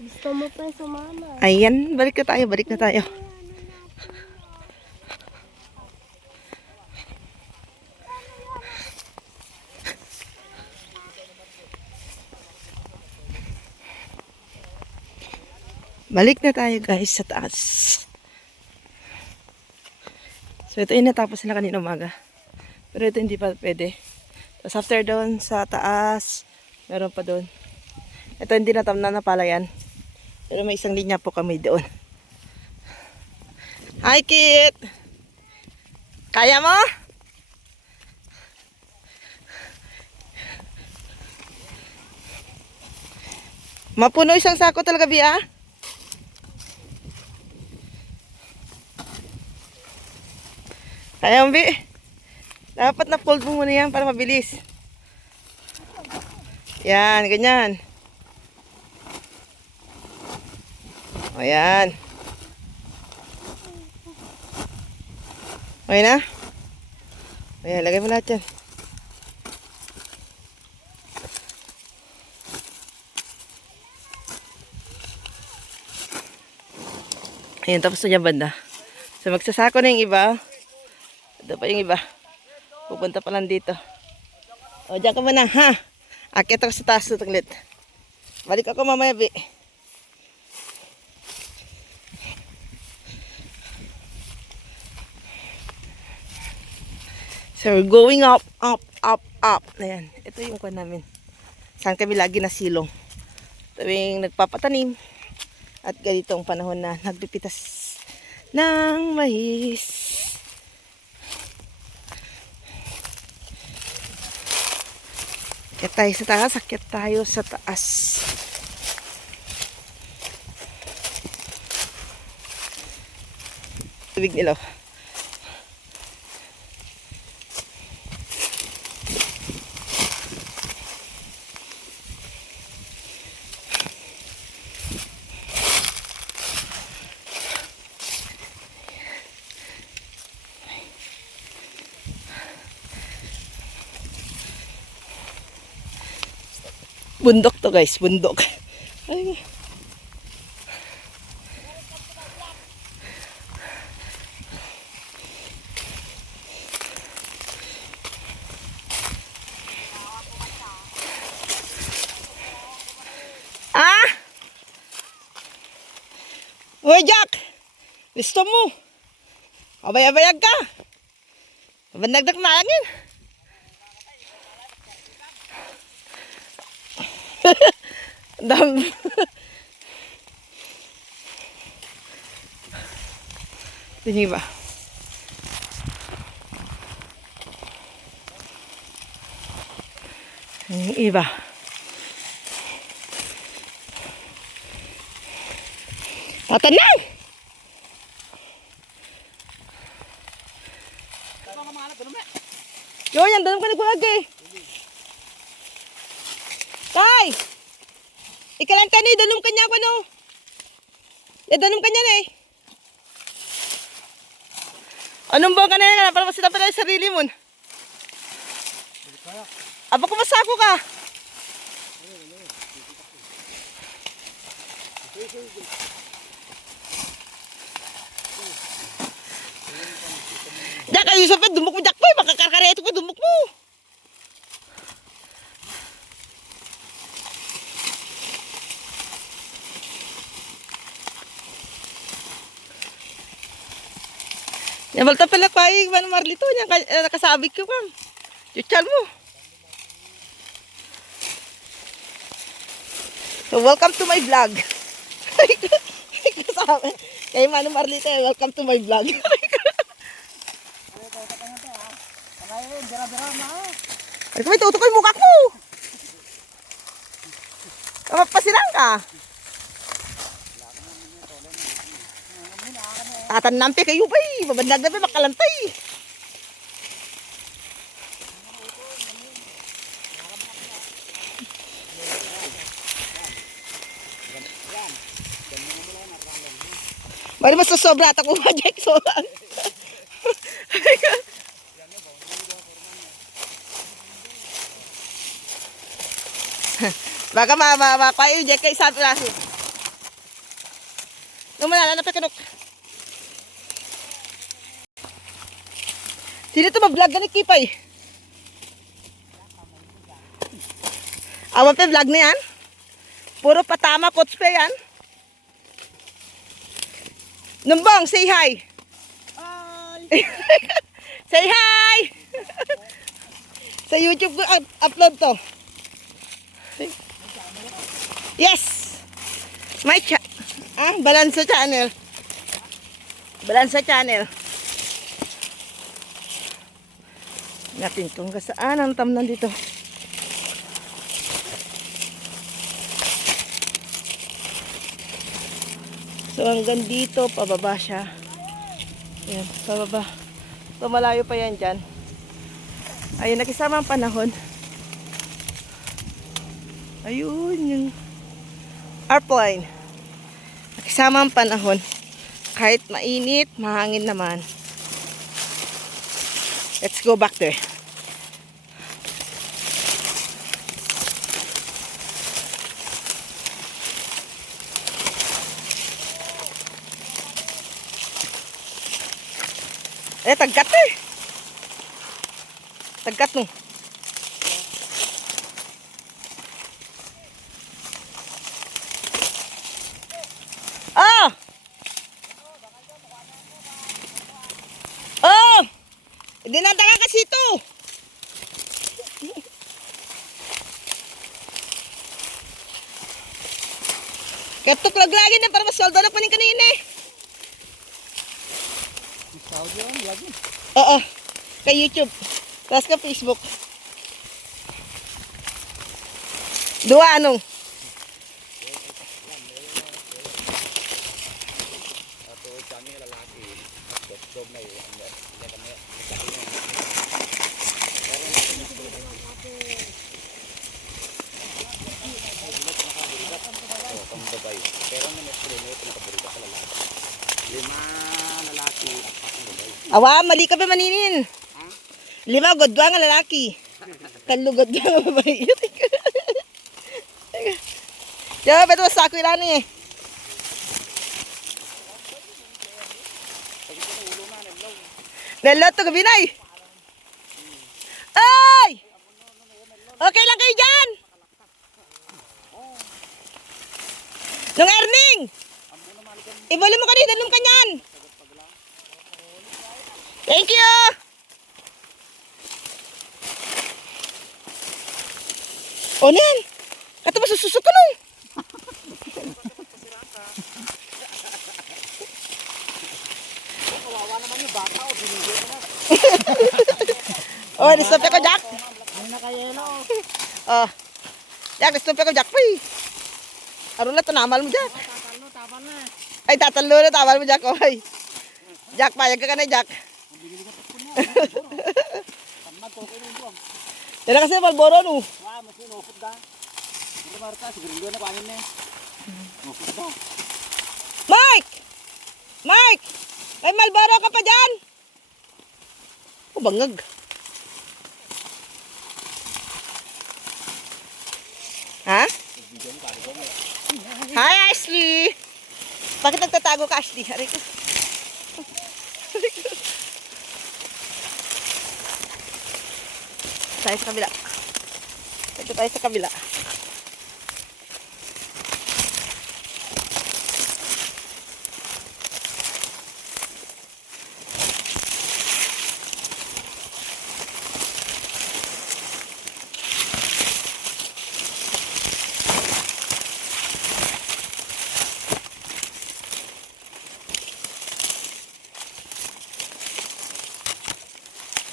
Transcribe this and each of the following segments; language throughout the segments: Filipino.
Gusto mo pa sumama? Ayan, balik na tayo, balik na tayo. Balik na tayo guys sa taas. So ito yung natapos na kanina umaga. Pero ito hindi pa pwede. Tapos after doon sa taas, meron pa doon. Ito hindi na napalayan. Pero may isang linya po kami doon. Hi Kit! Kaya mo? Mapuno isang sako talaga, Bia? Kaya mo, Bi? Dapat na-fold mo muna yan para mabilis. Yan, ganyan. O yan. Okay na? Ayan, lagay mo lahat yan. Ayan, tapos na dyan banda. So magsasako na yung iba. Ito pa yung iba. Pupunta pa lang dito. O, dyan ka muna, ha? Akit ako sa taas tutaglit. Balik ako mamaya, Bi. So, we're going up, up, up, up. Ayan, ito yung kuha namin. Saan kami lagi nasilong. Tuwing nagpapatanim. At ganitong panahon na nagpipitas ng mais. Akyat tayo sa taas, akyat tayo sa taas. Tubig nila. Bundok to guys, bundok. Ay. Ah! Uy, Jack! Gusto mo? Abay-abayag ka! Bandagdag na angin. Dam. Tingin ba? Yung iba. Tatanang! Yo, yan, dalam ka nagbulag eh. Tay! Ikalanta ni, dalom kanya ko no. Dalom kanya na eh. Anong ba ka na yan? Para masita pala yung sarili mo. Aba ko masako ka. Diyan kayo sa pet, dumuk mo Jack po. Makakarkareto pa, dumuk mo. Yan balta pala pa eh, Mano Marlito. Yan nakasabik ko kang. Chuchal mo. So welcome to my vlog. Kasama. Kay Mano Marlito, welcome to my vlog. Ay, kumay tutok ko yung mukha ko. Kapapasilang ka. Tatanampi kayo ba eh. Mabandag na ba makalantay. Bali mas sobra ata ko ba Jackson. Baka makayo Jack kay sabi lang. Numalala na pa kanok. Sino ito ma-vlog ganit kipay? Awan pa vlog na yan? Puro patama pots pa yan? Numbong, say hi! Hi! Say hi! Sa YouTube ko upload to. Yes! Balansa channel. Balansa channel. Natin kung saan ang tamnan dito. So hanggang dito, pababa siya. Ayan, pababa. So malayo pa yan dyan. Ayun, nakisama ang panahon. Ayun, yung airplane. Nakisama ang panahon. Kahit mainit, mahangin naman. Let's go back there. Tagkat eh. Tagkat no. Ah! Oh! Dinadala kasi ito. Katok lagi na para masoldo na paning kanina eh. Oo. Kay YouTube. Tapos ka Facebook. Dua anong? Awa, mali ka ba maninin? 5 godwa nga lalaki. 3 godwa nga babae. Diyan, beto sa ako ilan eh. Lelot to kabinay. Ay! Okay lang kayo dyan. Nung Erning! Ibali mo kanina, dalom ka nyan. Thank you! O niyan! Kato ba sususok ka nung? Kawawa naman yung bata o binigay ko na. Oh, nistop ko, Jack. Ano na kayelo? Oh. Jack, nistop ko, Jack. Pay. Aron na, tanamal mo, Jack. Tatalo, tama na. Ay, tatalo na, tamal mo, Jack. Oy. Jack, payag ka na, Jack. Tamad ko kayo nung Yan na kasi, Malboro, no. wah, masih nukot da. Hindi marka, siguro na panin na. Nukot da. Mike! Mike! May Malboro ka pa dyan? Oh, bangag. Ha? Hi, Ashley! Bakit nagtatago ka, Ashley? Aray ko. Tayo sa kabila. Ito tayo sa kabila.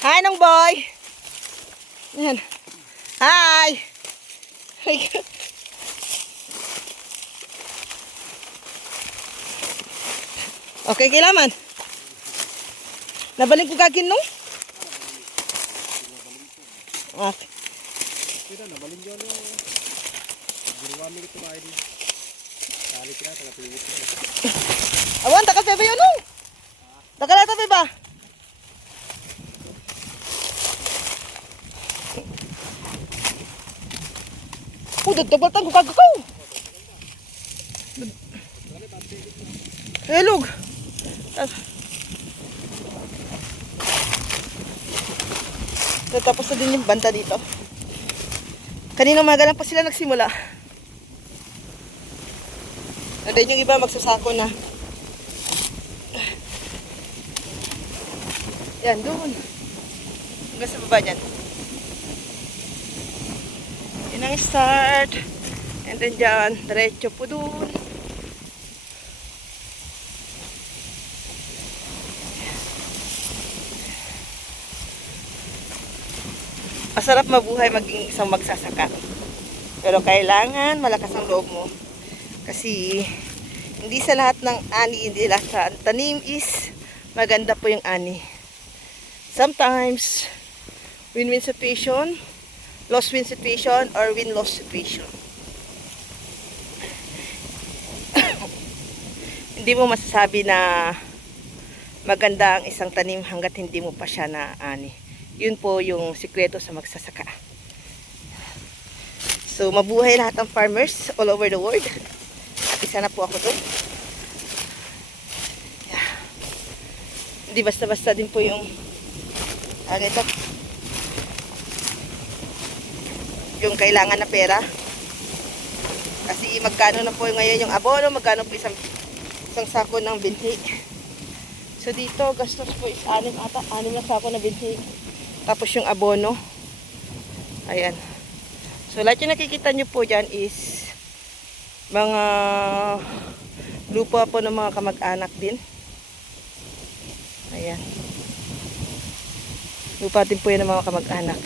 Hi, nong boy! Yan. Hi! Okay, kailaman. Nabalik ko kakin nung? Okay. Kita na balin dyan o. Buruan mo ito kain. Kali kira, tagapilit ko. Awan, takape ba yun nung? Takalata ba? Dagdagbatan ko kagakaw. Helog! Tapos na din yung banda dito. Kanina umaga lang pa sila nagsimula. And then yung iba magsasako na. Yan, doon. Hanggang sa baba dyan. Yan ang start. And then dyan, diretso po doon. Masarap mabuhay maging isang magsasaka. Pero kailangan malakas ang loob mo. Kasi hindi sa lahat ng ani, hindi lahat sa tanim is maganda po yung ani. Sometimes, win-win situation, loss-win situation, or win-loss situation. Hindi mo masasabi na maganda ang isang tanim hanggat hindi mo pa siya na ani. Yun po yung sikreto sa magsasaka. So, mabuhay lahat ng farmers all over the world. At isa na po ako doon. Yeah. Hindi basta-basta din po yung ito, yung kailangan na pera. Kasi magkano na po ngayon yung abono, magkano po isang sako ng binhi. So, dito, gastos po is 6 na sako na binhi. Tapos yung abono. Ayan. So, lahat yung nakikita nyo po dyan is mga lupa po ng mga kamag-anak din. Ayan. Lupa din po yan ng mga kamag-anak.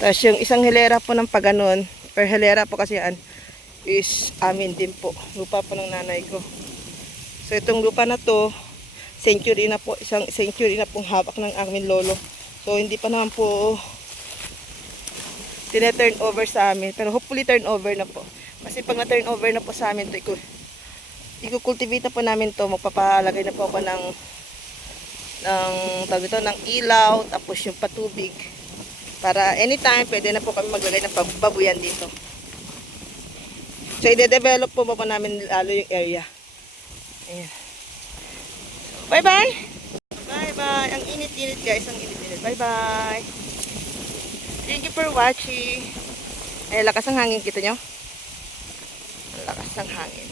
Tapos yung isang hilera po ng paganon, per hilera po kasi yan, is amin din po. Lupa po ng nanay ko. So, itong lupa na to, century na po, isang century na pong hawak ng aming lolo. So, hindi pa naman po tine-turn over sa amin. Pero hopefully turn over na po. Kasi pag na-turn over na po sa amin, i-cultivate na po namin to. Magpapalagay na po ako ng ilaw, tapos yung patubig. Para anytime, pwede na po kami maglagay ng babuyan dito. So, i-develop po namin lalo yung area. Ayan. Bye-bye! Bye-bye! Ang init-init guys, ang init-init. Bye-bye! Thank you for watching. Ay, lakas ang hangin, kita nyo? Lakas ang hangin.